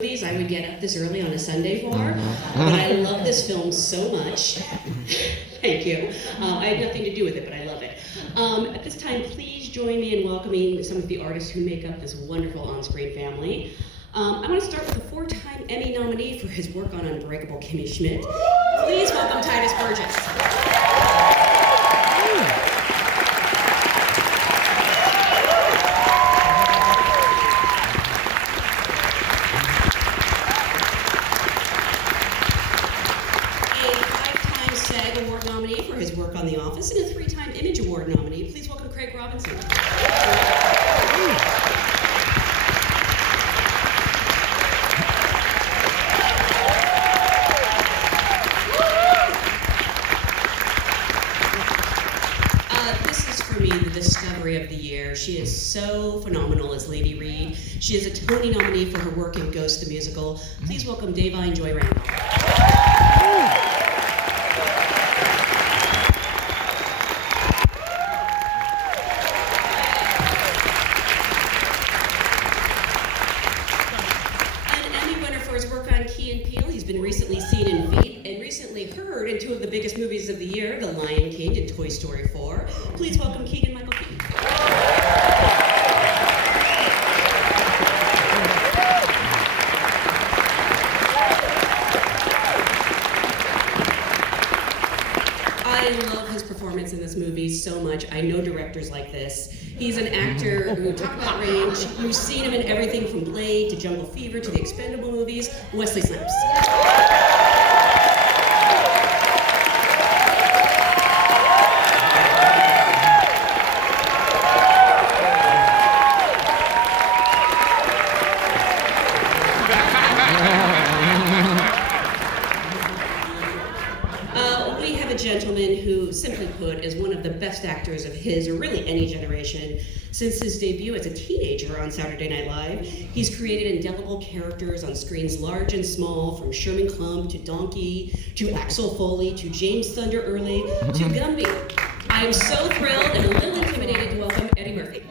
Movies I would get up this early on a Sunday for, but I love this film so much. Thank you. I had nothing to do with it, but I love it. At this time, please join me in welcoming some of the artists who make up this wonderful on-screen family. I want to start with a four-time Emmy nominee for his work on Unbreakable, Kimmy Schmidt. Please welcome Titus Burgess. For his work on The Office, and a three-time Image Award nominee. Please welcome Craig Robinson. This is, for me, the discovery of the year. She is so phenomenal as Lady Reed. She is a Tony nominee for her work in Ghost the Musical. Please welcome Davine Joy Randolph. Been recently seen in Veep and recently heard in two of the biggest movies of the year, The Lion King and Toy Story 4. Please welcome Keegan Michael Keegan. I love his performance in this movie so much. I know directors like this. He's an actor who, talk about range, you've seen him in everything from Blade to Jungle Fever to the Expendable movies, Wesley Snipes. We have a gentleman who, simply put, is one of the best actors of his, or really any generation. Since his debut as a teenager on Saturday Night Live, he's created indelible characters on screens large and small, from Sherman Klump to Donkey, to Axel Foley, to James Thunder Early, to Gumby. I am so thrilled and a little intimidated to welcome Eddie Murphy.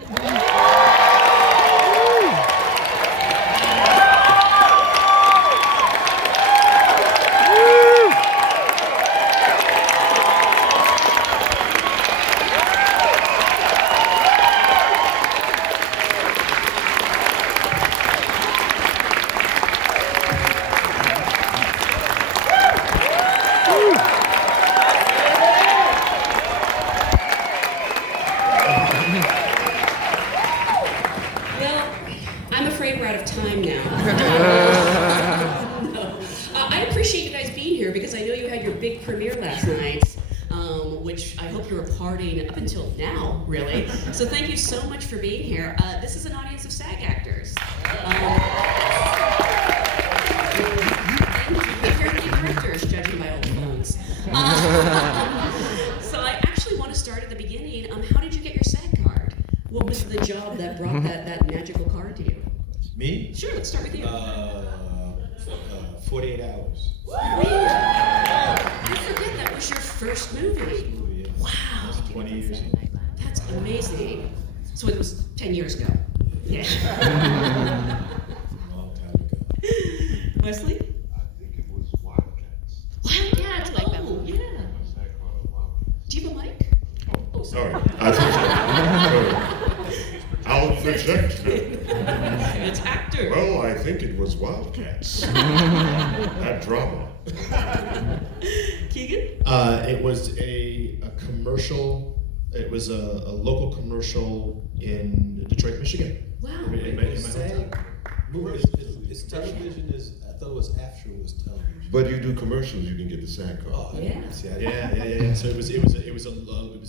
We're out of time now. No. I appreciate you guys being here because I know you had your big premiere last night, which I hope you were partying up until now, really. So thank you so much for being here. This is an audience of SAG actors. And apparently directors, judging by old phones. So I actually want to start at the beginning. How did you get your SAG card? What was the job that brought that magical card to you? Me? Sure, let's start with you. 48 hours. I forget that was your first movie. Yeah. Wow. That's 20 years ago. That's amazing. So it was 10 years ago. Yeah. A long time ago. Wesley? I think it was Wildcats. Wildcats, like that. Oh, yeah. What's that called? Wildcats. Do you have a mic? Oh, sorry. I'll project now. It's actor. Well, I think it was Wildcats. That drama. Keegan? It was a commercial. It was a local commercial in Detroit, Michigan. Wow. In my hometown. It's television. I thought it was after it was television. But you do commercials, you can get the SAG card. Oh, Yeah. Yeah. So it was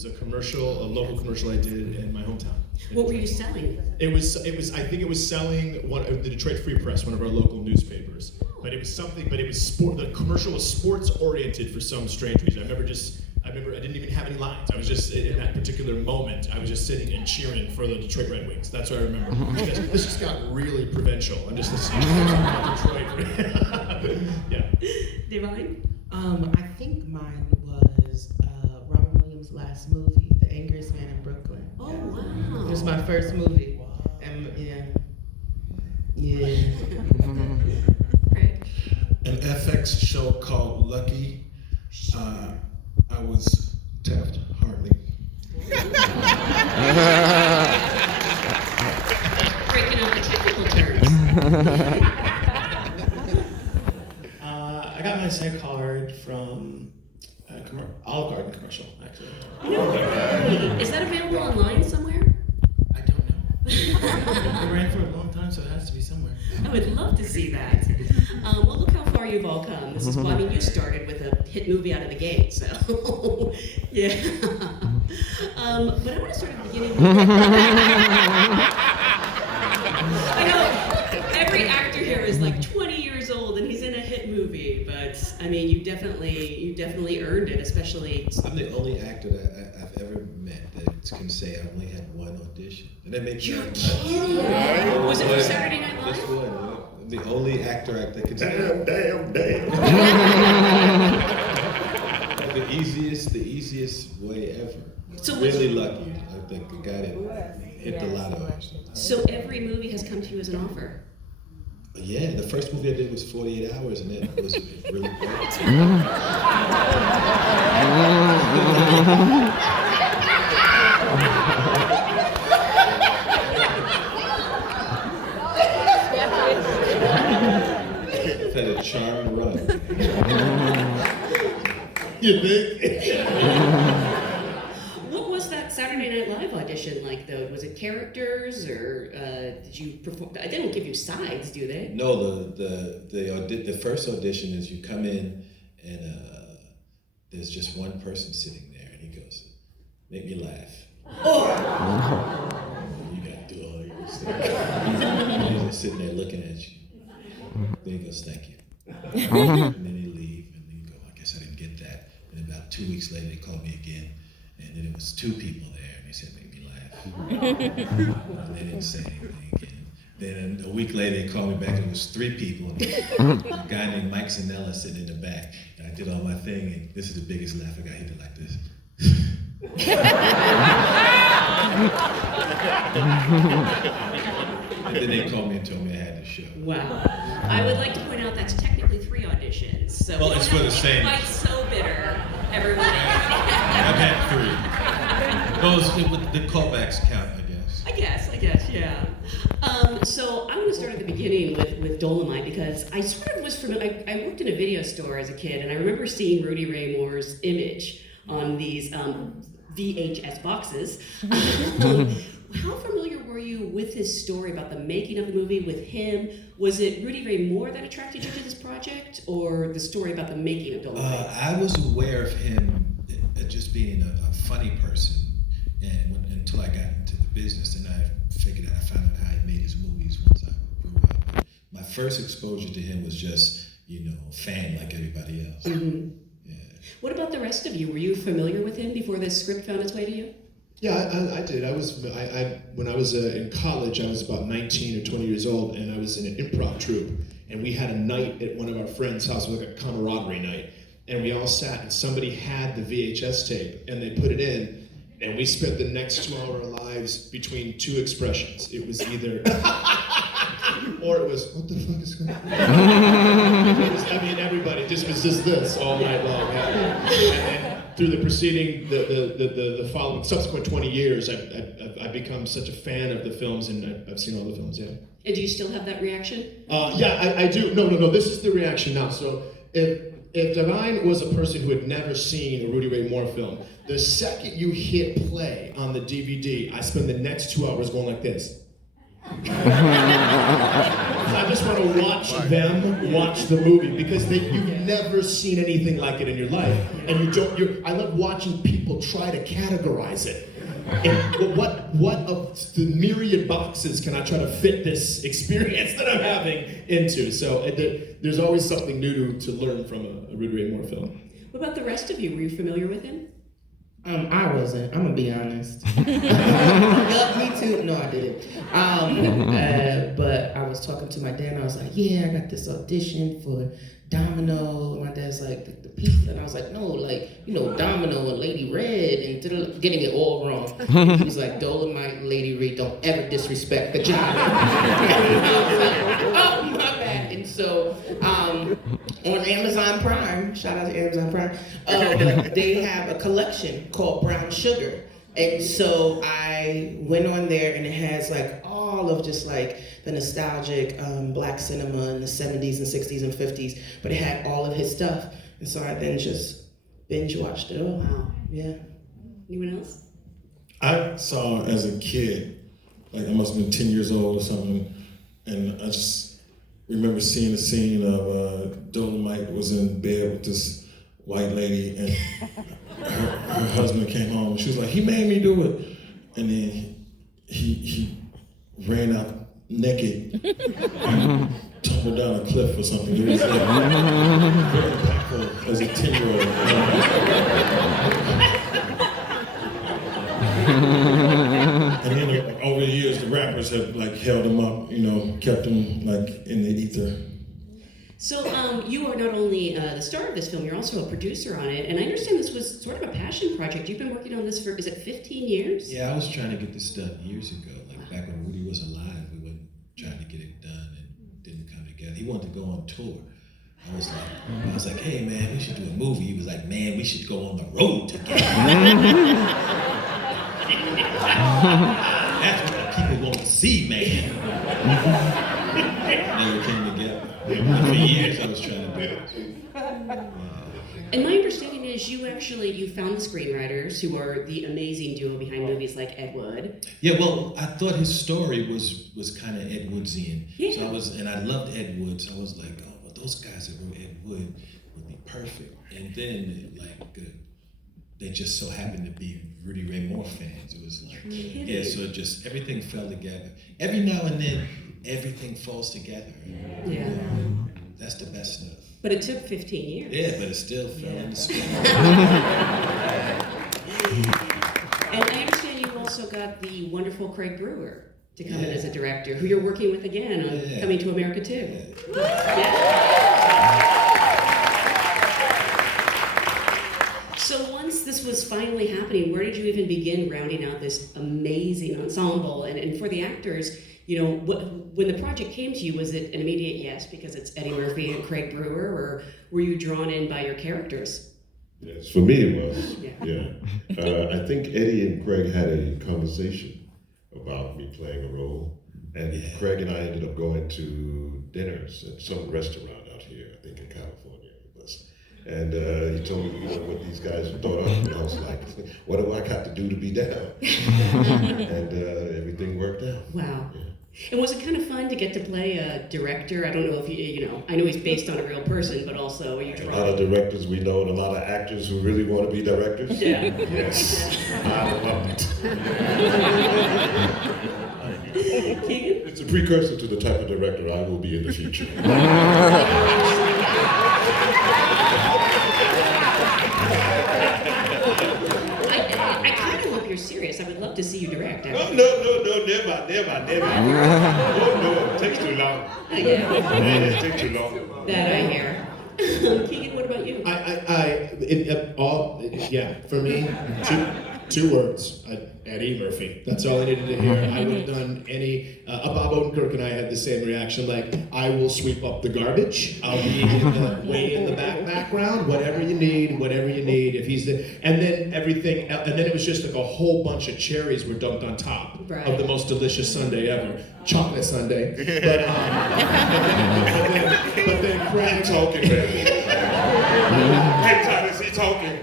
a commercial, a local commercial I did in my hometown. What were you selling? It was. I think it was selling one of the Detroit Free Press, one of our local newspapers. But it was something. But it was sport. The commercial was sports oriented for some strange reason. I remember I didn't even have any lines. I was just in that particular moment. I was just sitting and cheering for the Detroit Red Wings. That's what I remember. This just got really provincial. I'm just listening to Detroit. Yeah. Divine? I think mine was Robin Williams' last movie, The Angriest Man in Brooklyn. Oh, wow. It was my first movie. And yeah. Yeah. Craig? An FX show called Lucky. I was Taft Hartley. Breaking out the technical terms. I got my SIG card from Olive Garden commercial, actually. Is that available online somewhere? I don't know. It ran for a long time, so it has to be somewhere. I would love to see that. Well, look how far you've all come. This is, well, I mean, you started with a hit movie out of the gate, so yeah. But I want to start at the beginning. I know every actor here is like 20 years old, and he's in a hit movie. But I mean, you definitely earned it, especially. I'm the only actor that I've ever met that can say I only had one audition. And that makes You're me kidding! Was it for Saturday Night Live? Just one. I'm the only actor that can say Damn. the easiest way ever. So Really lucky. I think the guy that hit the lotto. So every movie has come to you as an offer. Yeah, the first movie I did was 48 Hours, and it was really great. I've had a charmed run. You think? What was that Saturday Night Live audition like, though? Was it characters, or did you perform? They don't give you sides, do they? No, the first audition is you come in and there's just one person sitting there, and he goes, "Make me laugh." Oh. You gotta do all your stuff. And he's just sitting there looking at you. Then he goes, "Thank you." And then they leave, and then you go, "I guess I didn't get that." And about 2 weeks later, they called me again, and then it was two people there, and they said, "Make me laugh." And they didn't say anything again. Then a week later, they called me back, and it was three people. And a guy named Mike Zanella sitting in the back. And I did all my thing, and this is the biggest laugh I got. He did like this. And then they called me and told me I had the show. Wow. I would like to point out that's technically 3 auditions. So Well, it's for the same. Mike's so bitter. Everyone. I've had 3. Those the callbacks count, I guess. I guess, yeah. So I'm going to start at the beginning with Dolemite, because I sort of was familiar. I worked in a video store as a kid, and I remember seeing Rudy Ray Moore's image on these VHS boxes. How familiar were you with his story about the making of the movie with him? Was it Rudy Ray Moore that attracted you to this project, or the story about the making of Dolemite? I was aware of him just being a funny person, and until I got into the business, and I found out how he made his movies once I grew up. My first exposure to him was just, fan like everybody else. Mm-hmm. Yeah. What about the rest of you? Were you familiar with him before this script found its way to you? Yeah, I did. When I was in college, I was about 19 or 20 years old, and I was in an improv troupe. And we had a night at one of our friends' house, it was like a camaraderie night. And we all sat, and somebody had the VHS tape, and they put it in, and we spent the next 2 hours of our lives between 2 expressions. It was either, or it was, what the fuck is going on? Everybody just was just this all night long. Yeah. And through the preceding, the following, subsequent 20 years, I've become such a fan of the films, and I've seen all the films, yeah. And do you still have that reaction? Yeah, I do. No, this is the reaction now. So if Divine was a person who had never seen a Rudy Ray Moore film, the second you hit play on the DVD, I spend the next 2 hours going like this. I just want to watch them watch the movie, because you've never seen anything like it in your life, and I love watching people try to categorize it. And what of the myriad boxes can I try to fit this experience that I'm having into? So there's always something new to learn from a Rudy Ray Moore film. What about the rest of you? Were you familiar with him? I wasn't. I'm gonna be honest. Yup, me too. No, I didn't. But I was talking to my dad, and I was like, "Yeah, I got this audition for Domino." And my dad's like, "The pizza," and I was like, "No, like Domino and Lady Red," and getting it all wrong. And he was like, "Dolemite, Lady Red, don't ever disrespect the job." And I was like, "Oh, my bad." And so, on Amazon Prime, shout out to Amazon Prime, they have a collection called Brown Sugar. And so I went on there, and it has like all of just like the nostalgic black cinema in the 70s and 60s and 50s, but it had all of his stuff. And so I then just binge watched it all. Wow. Yeah. Anyone else? I saw as a kid, like I must have been 10 years old or something, and I just remember seeing a scene of Dolemite was in bed with this white lady, and her husband came home, and she was like, "He made me do it," and then he ran out naked, tumbled down a cliff or something. It was like, very impactful as a 10-year-old. And then over the years, the rappers have like held him up, kept him like in the ether. So you are not only the star of this film, you're also a producer on it, and I understand this was sort of a passion project. You've been working on this for, is it 15 years? Yeah, I was trying to get this done years ago. Like back when Rudy was alive, we were trying to get it done and didn't come together. He wanted to go on tour. I was like, "Hey man, we should do a movie." He was like, "Man, we should go on the road together." That's what the people want to see, man. Never came together. For years I was trying to do it. And my understanding is you found the screenwriters who are the amazing duo behind movies like Ed Wood. Yeah, well, I thought his story was kind of Ed Woodsian. Yeah. So I loved Ed Wood, so I was like, "Oh, well, those guys that wrote Ed Wood would be perfect." And then they just so happened to be Rudy Ray Moore fans. It was like, yeah, so just everything fell together. Every now and then, everything falls together. Yeah. That's the best stuff. But it took 15 years. Yeah, but it still fell in the sky. And I understand you also got the wonderful Craig Brewer to come in as a director, who you're working with again on Coming to America too. So once this was finally happening, where did you even begin rounding out this amazing ensemble? And for the actors, when the project came to you, was it an immediate yes because it's Eddie Murphy and Craig Brewer, or were you drawn in by your characters? Yes, for me it was. Yeah. I think Eddie and Craig had a conversation about me playing a role, and Craig and I ended up going to dinners at some restaurant out here, I think in California it was. And he told me what these guys thought of, and I was like, "What do I got to do to be down?" And everything worked out. Wow. Yeah. And was it kind of fun to get to play a director? I don't know if I know he's based on a real person, but also are you A drawn? lot of directors we know, and a lot of actors who really want to be directors. Yeah. Yes. I love it. Keegan? It's a precursor to the type of director I will be in the future. I kind of hope you're serious. I would love to see you direct. No, never. Oh no, it takes too long. Yeah, It takes too long. that I hear. Keegan, what about you? For me, two words. Eddie Murphy. That's all I needed to hear. I would have done any. Bob Odenkirk and I had the same reaction. Like, I will sweep up the garbage. I'll be way in the background. Whatever you need. If he's and then everything. And then it was just like a whole bunch of cherries were dumped on top of the most delicious sundae ever, chocolate sundae. But then Craig Talking, man. Hey, Titus, he talking.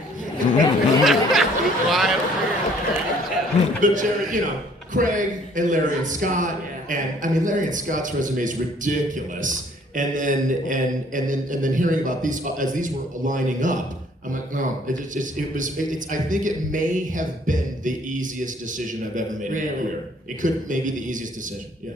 the cherry, Craig and Larry and Scott, and I mean Larry and Scott's resume is ridiculous. And then hearing about these as these were lining up, I'm like, no, I think it may have been the easiest decision I've ever made in my career. It could maybe the easiest decision, yeah.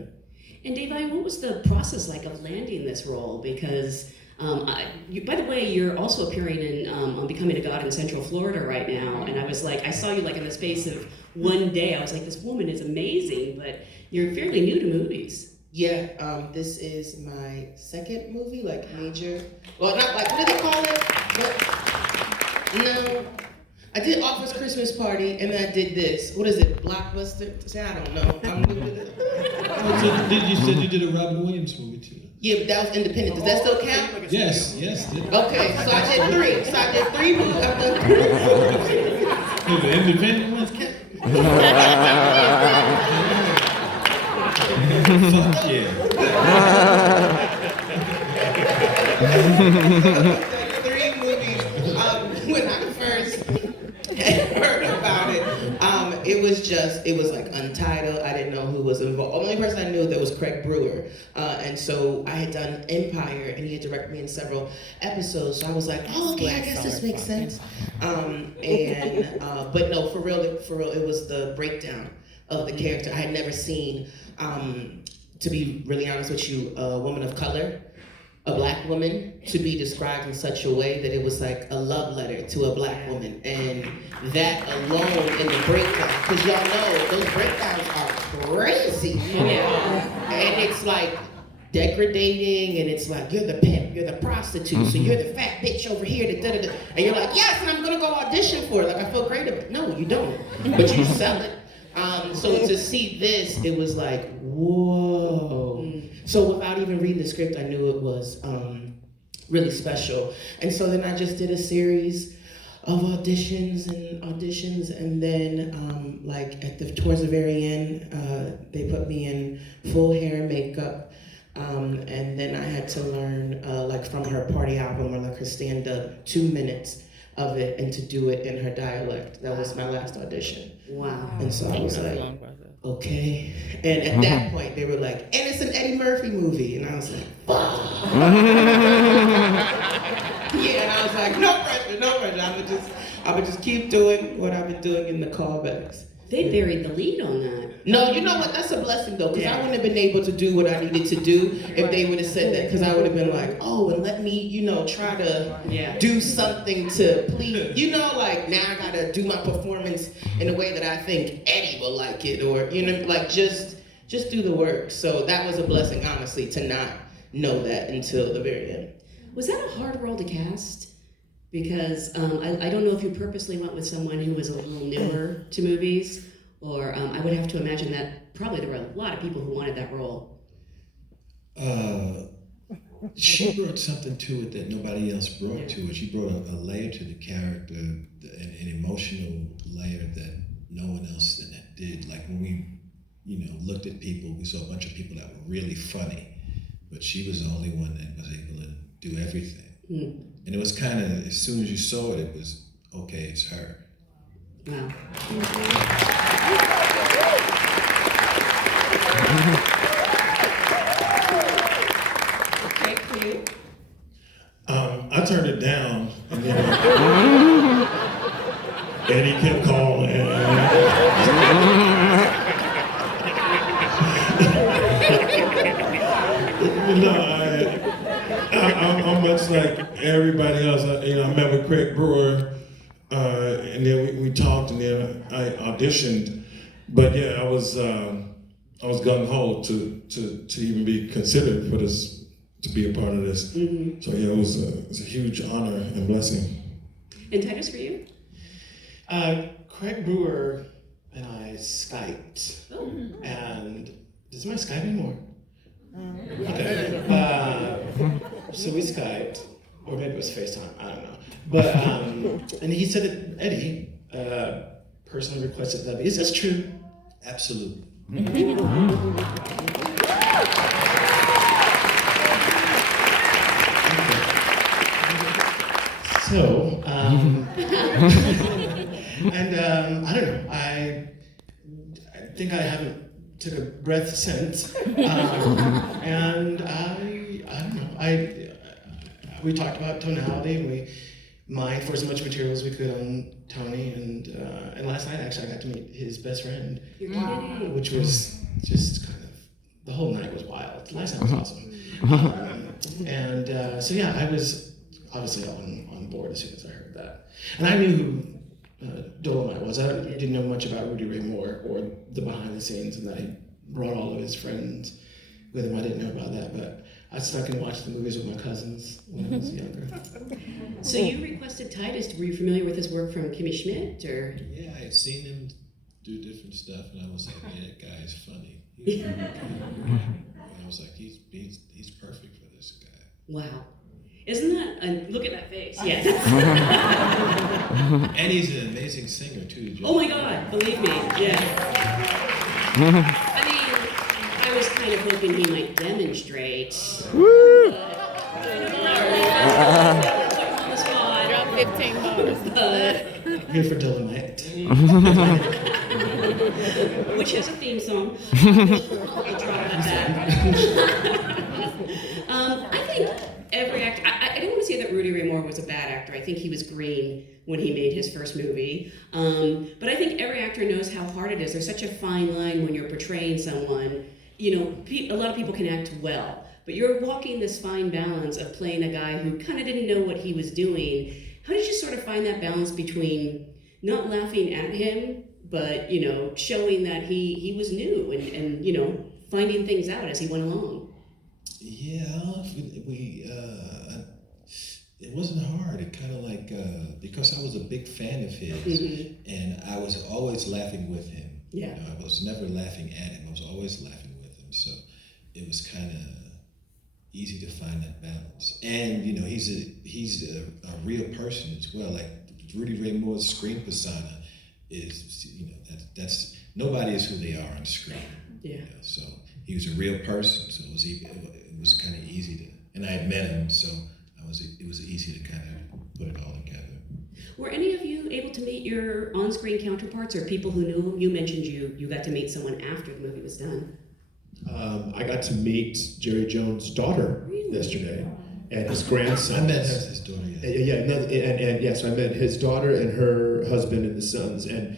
And Dave, what was the process like of landing this role? Because By the way, you're also appearing in on Becoming a God in Central Florida right now, and I was like, I saw you like in the space of one day. I was like, this woman is amazing, but you're fairly new to movies. Yeah, this is my second movie, like major. Well, not like, what do they call it? But, no. I did Office Christmas Party, and then I did this. What is it, Blockbuster? See, I don't know. I'm new to this. You said you did a Robin Williams movie too. Yeah, but that was independent. Does that still count? Yes. Okay, so I did three. So I did 3 movies. I've done 3 movies. The independent ones count. Fuck yeah. 3 movies. When I first heard about it, it was like untitled. I didn't know who was involved. The only person I knew that was Craig Brewer. And so I had done Empire, and he had directed me in several episodes. So I was like, oh, okay, I guess this makes sense. But no, for real, it was the breakdown of the character. I had never seen, to be really honest with you, a woman of color, a black woman, to be described in such a way that it was like a love letter to a black woman. And that alone in the breakdown, because y'all know those breakdowns are crazy. Yeah. And it's like degrading, and it's like, you're the pimp, you're the prostitute, so you're the fat bitch over here, and you're like, yes, and I'm gonna go audition for it. Like, I feel great about it. No, you don't, but you sell it. So to see this, it was like, whoa. So without even reading the script, I knew it was really special. And so then I just did a series of auditions, and then towards the very end, they put me in full hair and makeup. And then I had to learn from her party album, or her stand-up, 2 minutes of it, and to do it in her dialect. That was my last audition. Wow. And so I was like, okay. And at that point, they were like, and it's an Eddie Murphy movie. And I was like, fuck. Yeah, and I was like, no pressure. I would just keep doing what I've been doing in the callbacks. They buried the lead on that. No, you know what? That's a blessing though, because I wouldn't have been able to do what I needed to do if they would have said that. Because I would have been like, oh, and let me, try to do something to please, now I gotta do my performance in a way that I think Eddie will like it, or just do the work. So that was a blessing, honestly, to not know that until the very end. Was that a hard role to cast? Because I don't know if you purposely went with someone who was a little newer to movies, or I would have to imagine that probably there were a lot of people who wanted that role. She brought something to it that nobody else brought to it. She brought a layer to the character, an emotional layer that no one else in that did. Like when we, looked at people, we saw a bunch of people that were really funny, but she was the only one that was able to do everything. And it was kind of, as soon as you saw it, it was, okay, it's her. Wow. Okay, cue. I turned it down, and then Eddie kept calling. I'm much like everybody else. I met with Craig Brewer, and then we talked, and then I auditioned. But yeah, I was gung ho to even be considered for this, to be a part of this. Mm-hmm. So yeah, it was a huge honor and blessing. And Titus, for you? Craig Brewer and I Skyped. Oh. And does my Skype anymore? Okay. So we Skyped, or maybe it was FaceTime, I don't know. But, and he said that Eddie personally requested that. Is this true? Absolutely. So, and I don't know, I think I haven't took a breath since, and I don't know, we talked about tonality, and we mined for as much material as we could on Tony, and last night actually I got to meet his best friend, which was just kind of, the whole night was wild. Last night was awesome. And so yeah, I was obviously on board as soon as I heard that. And I knew who Dolemite was. I didn't know much about Rudy Ray Moore or the behind the scenes, and that he brought all of his friends with him. I didn't know about that, but I stuck and watched the movies with my cousins when I was younger. So you requested Titus. Were you familiar with his work from Kimmy Schmidt, or? Yeah, I had seen him do different stuff, and I was like, man, that guy is funny. I was like, he's perfect for this guy. Wow. Isn't that, look at that face, yes. And he's an amazing singer too, Joe. Oh my God, believe me, yeah. I mean, I was kind of hoping he might demonstrate. Woo! On the spot. Drop $15. Here for Dolemite. Which has a theme song. I'll try that. I think every actor, I don't want to say that Rudy Ray Moore was a bad actor. I think he was green when he made his first movie. But I think every actor knows how hard it is. There's such a fine line when you're portraying someone. You know, a lot of people can act well, but you're walking this fine balance of playing a guy who kind of didn't know what he was doing. How did you sort of find that balance between not laughing at him, but, you know, showing that he was new and, you know, finding things out as he went along? Yeah, it wasn't hard. It kind of like, because I was a big fan of his, and I was always laughing with him. Yeah. You know, I was never laughing at him. I was always laughing with him. So it was kind of easy to find that balance. And, you know, he's a real person as well. Like Rudy Ray Moore's screen persona is, you know, that's nobody is who they are on screen. Yeah. You know, so he was a real person, so it was kind of easy to, and I had met him, so it was easy to kind of put it all together. Were any of you able to meet your on-screen counterparts or people who knew him? You mentioned you got to meet someone after the movie was done. I got to meet Jerry Jones' daughter yesterday, and his grandson. I met his daughter. Yeah, so I met his daughter and her husband and the sons, and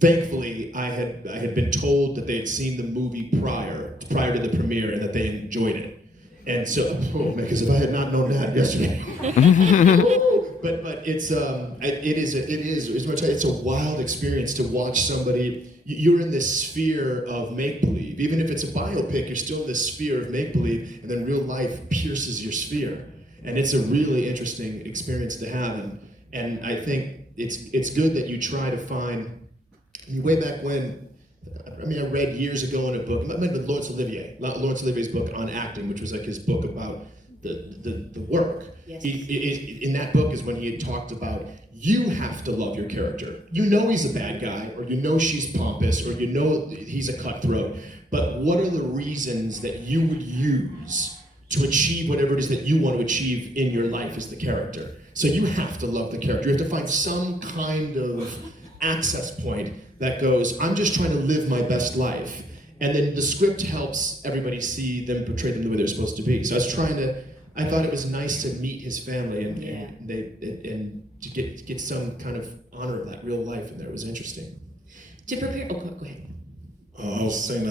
thankfully I had been told that they had seen the movie prior to the premiere and that they enjoyed it. And so, because if I had not known that yesterday, but it's a wild experience to watch somebody. You're in this sphere of make believe, even if it's a biopic. You're still in this sphere of make believe, and then real life pierces your sphere, and it's a really interesting experience to have. And I think it's good that you try to find. Way back when, I read years ago in a book, it might have been Laurence Olivier's book on acting, which was like his book about the work. Yes. In that book is when he had talked about, you have to love your character. You know he's a bad guy, or you know she's pompous, or you know he's a cutthroat, but what are the reasons that you would use to achieve whatever it is that you want to achieve in your life as the character? So you have to love the character. You have to find some kind of access point that goes, I'm just trying to live my best life. And then the script helps everybody see them, portray them the way they're supposed to be. So I thought it was nice to meet his family and to get some kind of honor of that real life in there. It was interesting. To prepare, go ahead. I was saying,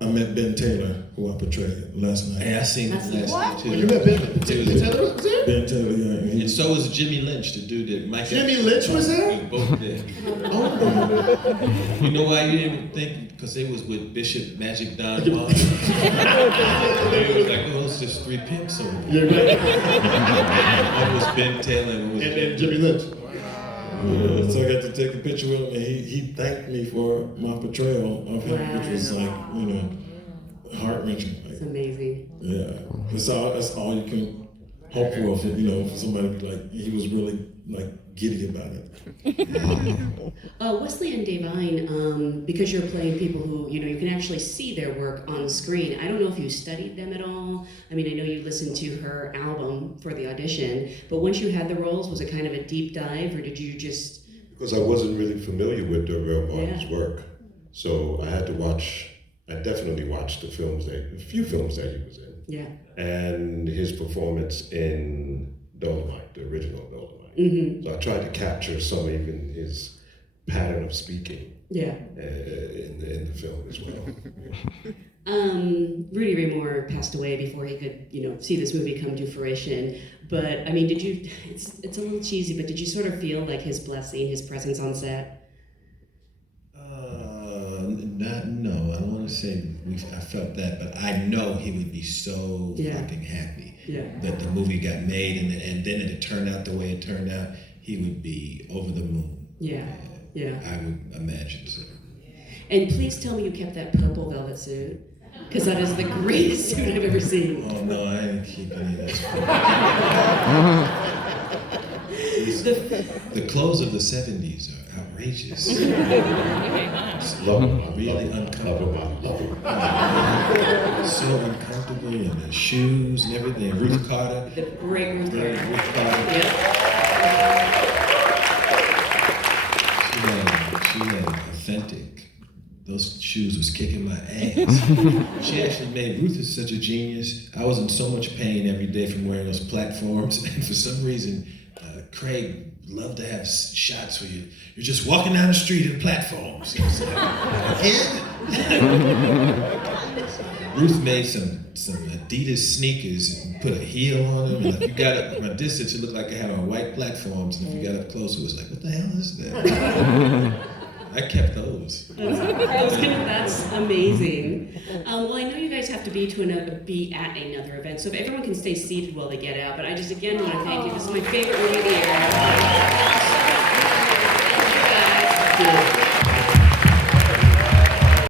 I met Ben Taylor, who I portrayed last night. Hey, I seen him last night too. You met Ben Taylor was there? Ben Taylor, yeah. And so was Jimmy Lynch, the dude that Mike. Jimmy Lynch was there? We were both there. Oh. You know why you didn't think? Because they was with Bishop Magic Don Juan. It was like, oh, it's just three pimps over there. You're right. It was Ben Taylor and Jimmy Lynch. Yeah, so I got to take a picture with him, and he thanked me for my portrayal of him, which was like, you know, heart-wrenching. It's amazing. Yeah, that's all you can hope for, for somebody like, he was really like giddy about it. Wesley and Devine, because you're playing people who, you can actually see their work on screen. I don't know if you studied them at all. I mean, I know you listened to her album for the audition, but once you had the roles, was it kind of a deep dive, or did you just... Because I wasn't really familiar with Darrell Martin's work, so I had to watch. I definitely watched a few films that he was in. Yeah. And his performance in Dolemite, the original Dolemite. Mm-hmm. So I tried to capture some, even his pattern of speaking. Yeah. In the film as well. Rudy Ray Moore passed away before he could, see this movie come to fruition. But I mean, did you? It's a little cheesy, but did you sort of feel like his blessing, his presence on set? No, I don't want to say I felt that, but I know he would be so Yeah. fucking happy Yeah. that the movie got made, and then it turned out the way it turned out. He would be over the moon. Yeah. Yeah. I would imagine so. And please tell me you kept that purple velvet suit, because that is the greatest suit I've ever seen. Oh no, I didn't keep any of that. The clothes of the 70s are outrageous. Love him. Really uncomfortable. Love him. So uncomfortable, and the shoes and everything. Ruth Carter. The great Ruth Great Carter. Ruth Carter. Yep. She had authentic. Those shoes was kicking my ass. She actually made, Ruth is such a genius. I was in so much pain every day from wearing those platforms, and for some reason, Craig loved to have shots where you're just walking down the street in platforms. It's like, again? Ruth made some Adidas sneakers and put a heel on them, and if you got up from a distance, it looked like I had on white platforms, and if you got up close, it was like, what the hell is that? I kept those. That's amazing. Well, I know you guys have to be at another event, so if everyone can stay seated while they get out. But I just again want to thank you. This is my favorite movie of the year.